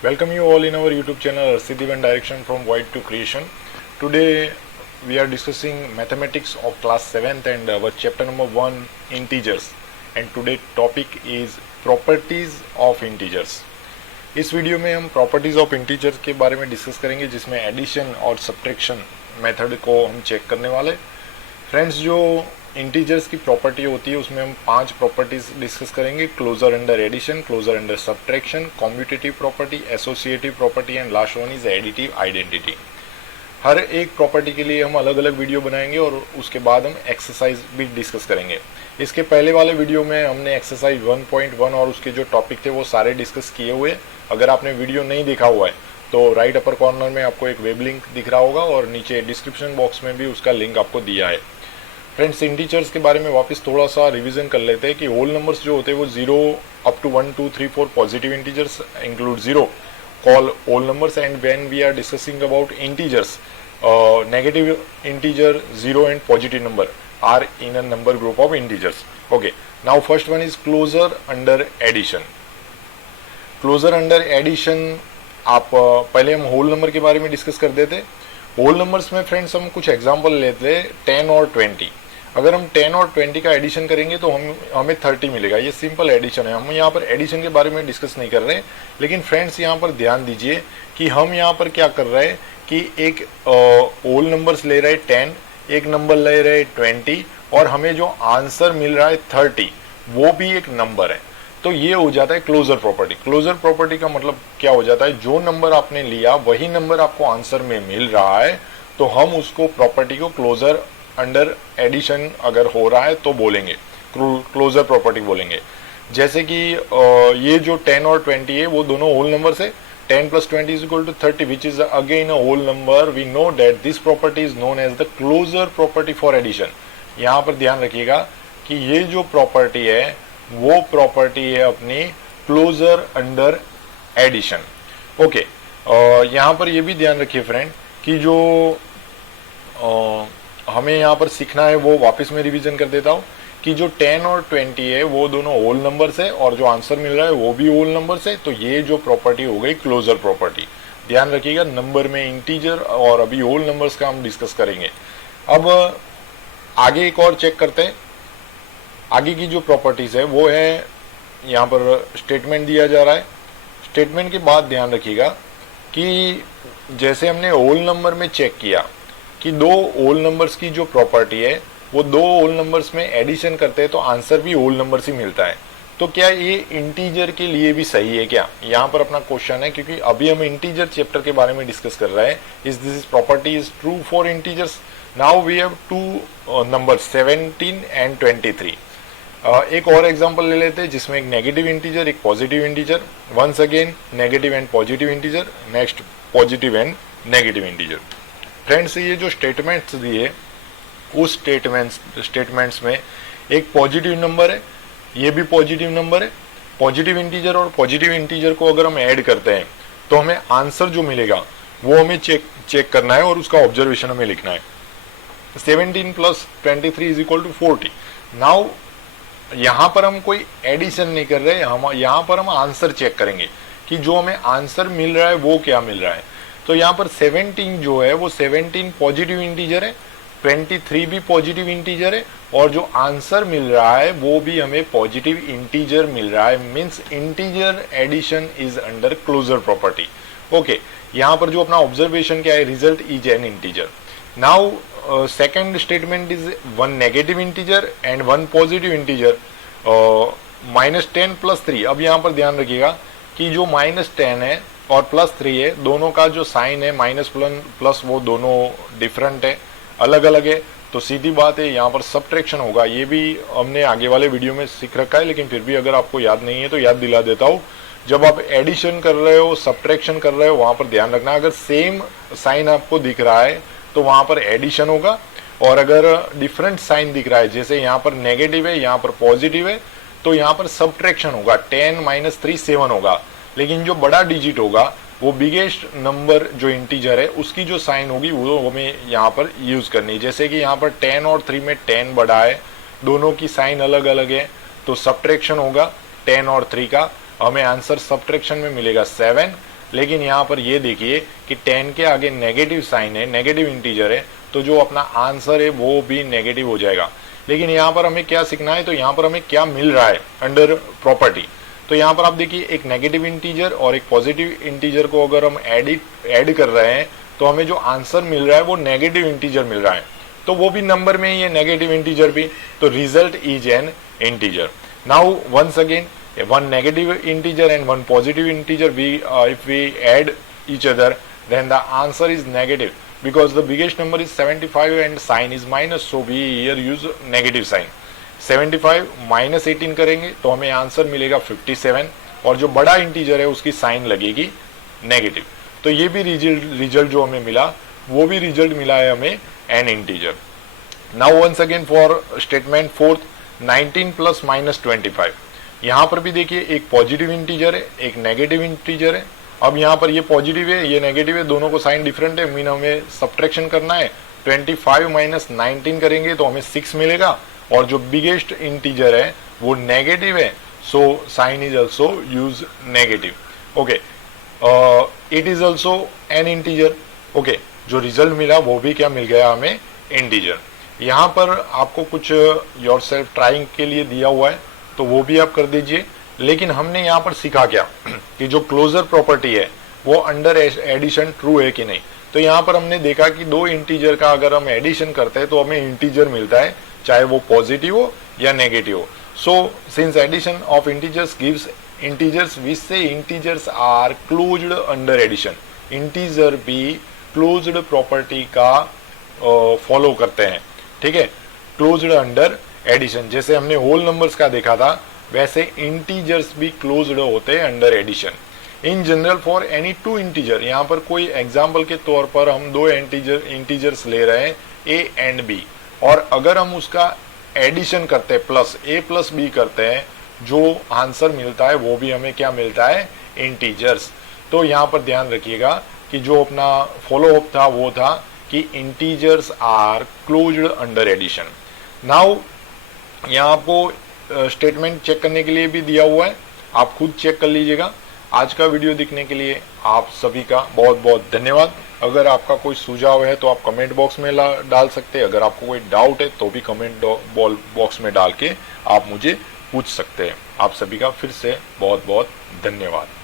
Welcome you all in our YouTube channel Siddhi One Direction from Void to Creation. Today we are discussing mathematics of class 7th and our chapter number 1 integers, and today topic is properties of integers. इस video में हम properties of integers के बारे में discuss करेंगे, जिसमें addition और subtraction method को हम चेक करने वाले। फ्रेंड्स, जो इंटीजर्स की प्रॉपर्टी होती है उसमें हम 5 प्रॉपर्टीज डिस्कस करेंगे: closure under addition, closure under subtraction, commutative property, associative property and last one is additive identity. हर एक प्रॉपर्टी के लिए हम अलग अलग वीडियो बनाएंगे और उसके बाद हम एक्सरसाइज भी डिस्कस करेंगे। इसके पहले वाले वीडियो में हमने एक्सरसाइज 1.1 और उसके जो टॉपिक थे वो सारे डिस्कस किए हुए। अगर आपने वीडियो नहीं देखा हुआ है तो राइट अपर कॉर्नर में आपको एक वेब लिंक दिख रहा होगा और नीचे डिस्क्रिप्शन बॉक्स में भी उसका लिंक आपको दिया है। फ्रेंड्स, इंटीजर्स के बारे में वापस थोड़ा सा रिवीजन कर लेते हैं कि होल नंबर्स जो होते हैं वो 0 up to 1 2 3 4 positive integers include 0 call whole numbers, and when we are discussing about integers negative integer 0 and positive number are in a number group of integers. Okay, now first one is closure under addition. Closure under addition आप पहले हम whole number के बारे में discuss कर देते। Whole numbers में friends हम कुछ एग्जांपल लेते हैं, 10 और 20। अगर हम 10 और 20 का एडिशन करेंगे तो हमें 30 मिलेगा। ये सिंपल एडिशन है, हम यहाँ पर एडिशन के बारे में डिस्कस नहीं कर रहे। लेकिन फ्रेंड्स, यहाँ पर ध्यान दीजिए कि हम यहाँ पर क्या कर रहे हैं कि एक होल नंबर्स ले रहे 10, एक नंबर ले रहे 20 और हमें जो आंसर मिल रहा है 30, वो भी एक नंबर है। तो ये हो जाता है क्लोजर प्रॉपर्टी। क्लोजर प्रॉपर्टी का मतलब क्या हो जाता है, जो नंबर आपने लिया वही नंबर आपको आंसर में मिल रहा है, तो हम उसको प्रॉपर्टी को क्लोजर अंडर एडिशन अगर हो रहा है तो बोलेंगे, क्लोजर प्रॉपर्टी बोलेंगे। जैसे कि ये जो 10 और 20 है वो दोनों होल नंबर है। 10 plus 20 is equal to 30, which is again a whole number. We know that this property is known as the closure property for addition. यहाँ पर ध्यान रखिएगा कि ये जो प्रॉपर्टी है वो प्रॉपर्टी है अपनी क्लोजर अंडर एडिशन। ओके, यहाँ पर ये भी ध्यान रखिए फ्रेंड कि जो हमें यहाँ पर सीखना है वो वापस में रिवीजन कर देता हूँ कि जो 10 और 20 है वो दोनों होल नंबर्स है और जो आंसर मिल रहा है वो भी होल नंबर्स है। तो ये जो प्रॉपर्टी हो गई क्लोजर प्रॉपर्टी। ध्यान रखिएगा, नंबर में इंटीजर और अभी होल नंबर्स का हम डिस्कस करेंगे। अब आगे एक और चेक करते हैं। आगे की जो प्रॉपर्टीज है वो है, यहाँ पर स्टेटमेंट दिया जा रहा है। स्टेटमेंट के बाद ध्यान रखिएगा कि जैसे हमने होल नंबर में चेक किया कि दो होल नंबर्स की जो प्रॉपर्टी है वो दो होल नंबर्स में एडिशन करते हैं तो आंसर भी होल नंबर से मिलता है। तो क्या ये इंटीजर के लिए भी सही है क्या, यहाँ पर अपना क्वेश्चन है, क्योंकि अभी हम इंटीजर चैप्टर के बारे में डिस्कस कर रहे हैं। Is this property is true for integers. Now we have two numbers 17 and 23। एक और एग्जांपल ले लेते हैं जिसमें एक नेगेटिव इंटीजर, एक positive integer. Once again negative and positive integer, next positive and negative integer. Friends, ये जो स्टेटमेंट्स दिए उस स्टेटमेंट्स में एक पॉजिटिव नंबर है, ये भी पॉजिटिव नंबर है। पॉजिटिव इंटीजर और पॉजिटिव इंटीजर को अगर हम ऐड करते हैं तो हमें आंसर जो मिलेगा वो हमें चेक करना है और उसका ऑब्जर्वेशन हमें लिखना है। 17 plus 23 is equal to 40। Now यहाँ पर हम कोई एडिशन नहीं कर रहे, हम यहाँ पर हम आंसर चेक करेंगे कि जो हमें आंसर मिल रहा है वो क्या मिल रहा है। तो यहाँ पर 17 जो है वो 17 पॉजिटिव इंटीजर है, 23 भी पॉजिटिव इंटीजर है और जो आंसर मिल रहा है वो भी हमें पॉजिटिव इंटीजर मिल रहा है। Means integer addition is under closure property. Okay, यहाँ पर जो अपना ऑब्जर्वेशन क्या है, result is an integer. Now second statement is 1 negative integer and 1 positive integer, -10 + 3। अब यहाँ पर ध्यान रखिएगा कि जो -10 है और +3 है, दोनों का जो साइन है माइनस प्लस वो दोनों डिफरेंट है, अलग अलग है। तो सीधी बात है यहाँ पर सब्ट्रैक्शन होगा। ये भी हमने आगे वाले वीडियो में सीख रखा है, लेकिन फिर भी अगर आपको याद नहीं है तो याद दिला देता हूँ। जब आप एडिशन कर रहे हो, सब्ट्रैक्शन कर रहे हो, वहाँ पर ध्यान रखना अगर सेम साइन आपको दिख रहा है तो वहाँ पर एडिशन होगा, और अगर डिफरेंट साइन दिख रहा है जैसे यहाँ पर नेगेटिव है यहाँ पर पॉजिटिव है तो यहाँ पर सब्ट्रैक्शन होगा। 10 - 3 7 होगा, लेकिन जो बड़ा डिजिट होगा वो बिगेस्ट नंबर जो इंटीजर है उसकी जो साइन होगी वो हमें यहाँ पर यूज करनी है। जैसे कि यहाँ पर 10 और 3 में 10 बड़ा है, दोनों की साइन अलग अलग है, तो सब्ट्रैक्शन होगा 10 और 3 का। हमें आंसर सब्ट्रैक्शन में मिलेगा 7। लेकिन यहाँ पर ये देखिए कि 10 के आगे नेगेटिव साइन है, नेगेटिव इंटीजर है, तो जो अपना आंसर है वो भी नेगेटिव हो जाएगा। लेकिन यहाँ पर हमें क्या सीखना है, तो यहाँ पर हमें क्या मिल रहा है अंडर प्रॉपर्टी। तो यहाँ पर आप देखिए एक नेगेटिव इंटीजर और एक पॉजिटिव इंटीजर को अगर हम ऐड कर रहे हैं तो हमें जो आंसर मिल रहा है वो नेगेटिव इंटीजर मिल रहा है, तो वो भी नंबर में ही है, नेगेटिव इंटीजर भी, तो result is an integer. Now once again one negative integer and one positive integer, if we add each other then the answer is negative because the biggest number is 75 and sign is minus, so we here use negative sign। 75 minus 18 करेंगे तो हमें answer मिलेगा 57 और जो बड़ा integer है उसकी sign लगेगी नेगेटिव। तो ये भी रिजल्ट जो हमें मिला वो भी रिजल्ट मिला है हमें an integer. Now once again for statement fourth, 19 plus minus 25। यहाँ पर भी देखिए एक पॉजिटिव इंटीजर है, एक नेगेटिव इंटीजर है। अब यहाँ पर ये पॉजिटिव है, ये नेगेटिव है, दोनों को साइन डिफरेंट है, मीन हमें सब्ट्रैक्शन करना है। 25 माइनस 19 करेंगे तो हमें 6 मिलेगा और जो बिगेस्ट इंटीजर है वो नेगेटिव है, so sine is also use negative. Okay, it is also an integer. Okay, जो रिजल्ट मिला वो भी क्या मिल गया हमें, इंटीजर। यहाँ पर आपको कुछ योरसेल्फ ट्राइंग के लिए दिया हुआ है तो वो भी आप कर दीजिए। लेकिन हमने यहाँ पर सीखा क्या कि जो क्लोजर प्रॉपर्टी है वो अंडर एडिशन ट्रू है कि नहीं। तो यहाँ पर हमने देखा कि दो इंटीजर का अगर हम एडिशन करते हैं तो हमें इंटीजर मिलता है, चाहे वो पॉजिटिव हो या नेगेटिव हो। So since addition of integers gives integers, we say integers are closed under addition. Integer भी क्लोज्ड प्रॉपर्टी का फॉलो करते हैं, ठीक है, क्लोज्ड अंडर एडिशन। जैसे हमने होल नंबर्स का देखा था वैसे इंटीजर्स भी क्लोज्ड होते हैं under addition. In general for any two integer, यहाँ पर कोई एग्जाम्पल के तौर पर हम दो इंटीजर्स ले रहे हैं ए एंड बी, और अगर हम उसका एडिशन करते हैं प्लस ए प्लस बी करते हैं, जो आंसर मिलता है वो भी हमें क्या मिलता है, इंटीजर्स। तो यहाँ पर ध्यान रखिएगा कि जो अपना फॉलो अप था वो था कि integers are closed under addition. Now यहाँ आपको स्टेटमेंट चेक करने के लिए भी दिया हुआ है, आप खुद चेक कर लीजिएगा। आज का वीडियो देखने के लिए आप सभी का बहुत बहुत धन्यवाद। अगर आपका कोई सुझाव है तो आप कमेंट बॉक्स में डाल सकते हैं, अगर आपको कोई डाउट है तो भी कमेंट बॉक्स में डाल के आप मुझे पूछ सकते हैं। आप सभी का फिर से बहुत बहुत धन्यवाद।